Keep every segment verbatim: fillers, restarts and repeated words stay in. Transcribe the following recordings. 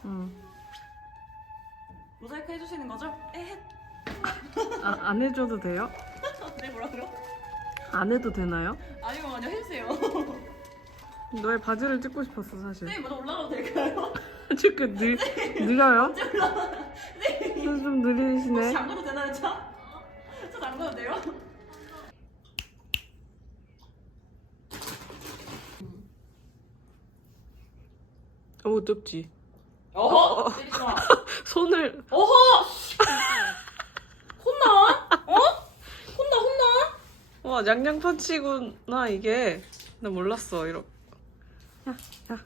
응. 모자이크 해주시는 거죠? 에헷. 아, 안 해줘도 돼요? 네, 뭐라고요? 안 해도 되나요? 아니요, 아니요, 해주세요. 너의 바지를 찍고 싶었어 사실. 네, 먼저 올라가도 될까요? 이렇게 느, 느려요? 언제 올라가? 네. 좀 느리시네. 혹시 잠궈도 되나요, 차? 차 잠궈도 돼요? 오 좁지. 어허! 때리지 마. 손을. 어허! 혼나? 어? 혼나, 혼나? 와 양양펀치구나 이게. 나 몰랐어 이러. 야, 야.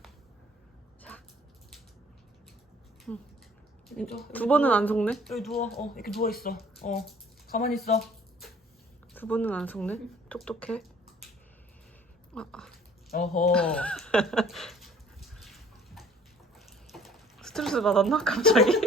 두 번은 안 속네? 여기 누워. 어, 이렇게 누워 있어. 어, 가만히 있어. 두 번은 안 속네? 똑똑해. 아, 아. 어허. 스트레스 받았나 갑자기?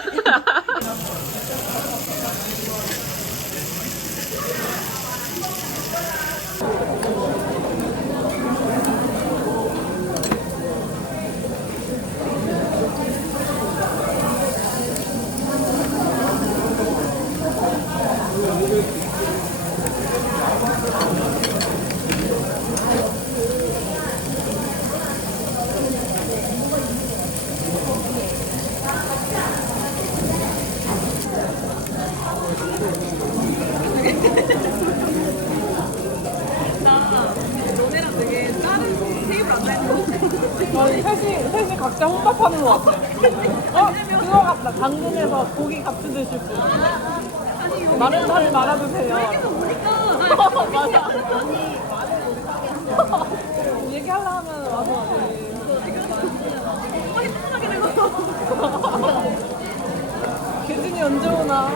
너네랑 되게 다른 테이블 앉아있는 거 같아. 셋이, 셋이 각자 혼밥하는 거 같아. 어? 그거 같다. 당근에서 고기 같이 드실 분. 마른 살을 말아주세요. 맞아. 아니, 말을 못하겠어. 얘기하려 하면 와서 와야지. 엄마 힘들하게 되고. 규진이 언제 오나?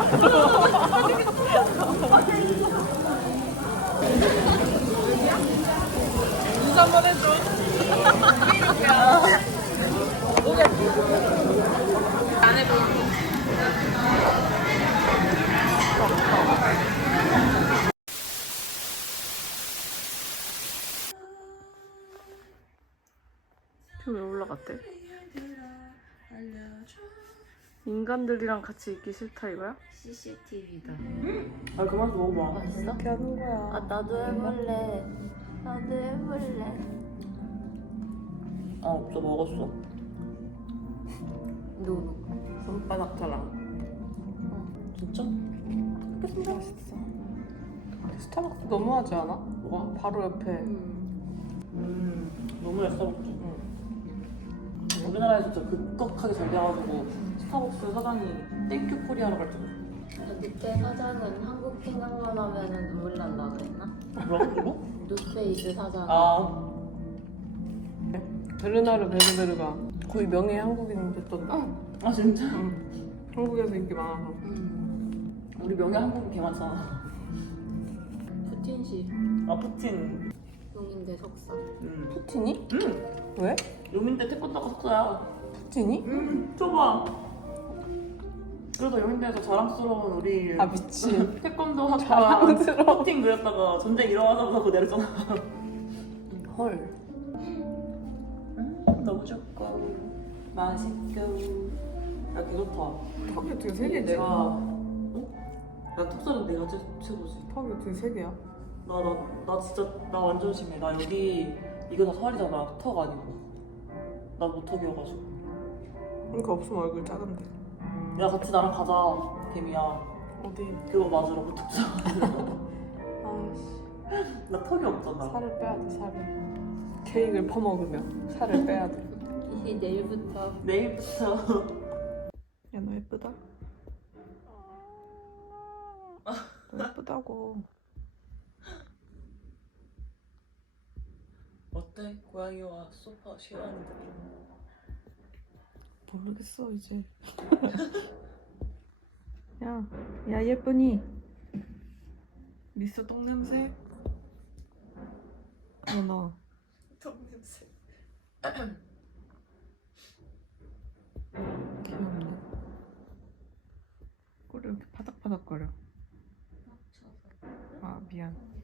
인사 한번 해줘. 안 해보. 왜 올라갔대? 인간들이랑 같이 있기 싫다 이거야? 씨씨티비다. 아, 그만 좀 먹어봐. 맛있어? 이렇게 하는 거야. 아 나도 해볼래. 나도 해볼래. 아, 없어, 먹었어. 누구? 손바닥처럼. 진짜? 맛있어. 스타벅스 너무하지 않아? 뭐가? 바로 옆에. 음, 너무 잘 스타벅스. 응. 우리나라에서 진짜 급격하게 잘 돼가지고 스타벅스 사장이 땡큐 코리아라고 할 정도. 그때 사장은 한국 생각만 하면은 눈물 난다 그랬나? 뭐라고? 뉴페이스 사장. 아, 베르나르 베르베르가 거의 명예 한국인이 됐던데. 아 진짜? 응. 한국에서 인기 많아서. 음. 우리 명예 한국인 개 많잖아. 푸틴씨 아, 푸틴. 용인대 석사. 음. 푸틴이? 응. 왜? 용인대 태권도가 석사야. 푸틴이? 응. 줘봐. 그래서 용인대에서 자랑스러운 우리 아 미친. 태권도 학과 자랑스러워. 푸틴 그렸다가 전쟁 일어나자마자 그거 내렸잖아. 헐. 음, 너무 좋고 맛있고. 야, 개 좋다. 턱이 어떻게 세 개지? 내가 어? 나 턱살은 내가 최, 최고지. 턱이 어떻게 세 개야? 나 나 나 진짜 나 완전 심해. 나 여기 이거 다 살이잖아. 턱 아니고. 나 모턱이어가지고. 그러니까 없으면 얼굴 작은데. 야, 같이 나랑 가자. 개미야. 어디? 그거 맞으러 모턱 좀. 아씨. 나 턱이 없잖아. 살을 빼야 돼 살을. 케이크를 퍼먹으면 살을 빼야 돼. 이 내일부터 내일부터. 야 너 예쁘다. 너 예쁘다고. 어때? 고양이와 소파 쉐어하는데. 모르겠어 이제. 야, 야 예쁘니? 미스 똥냄새? 어, 너. 턱냄새. 귀엽네. 꼬리 이렇게 파닥파닥거려. 아 미안.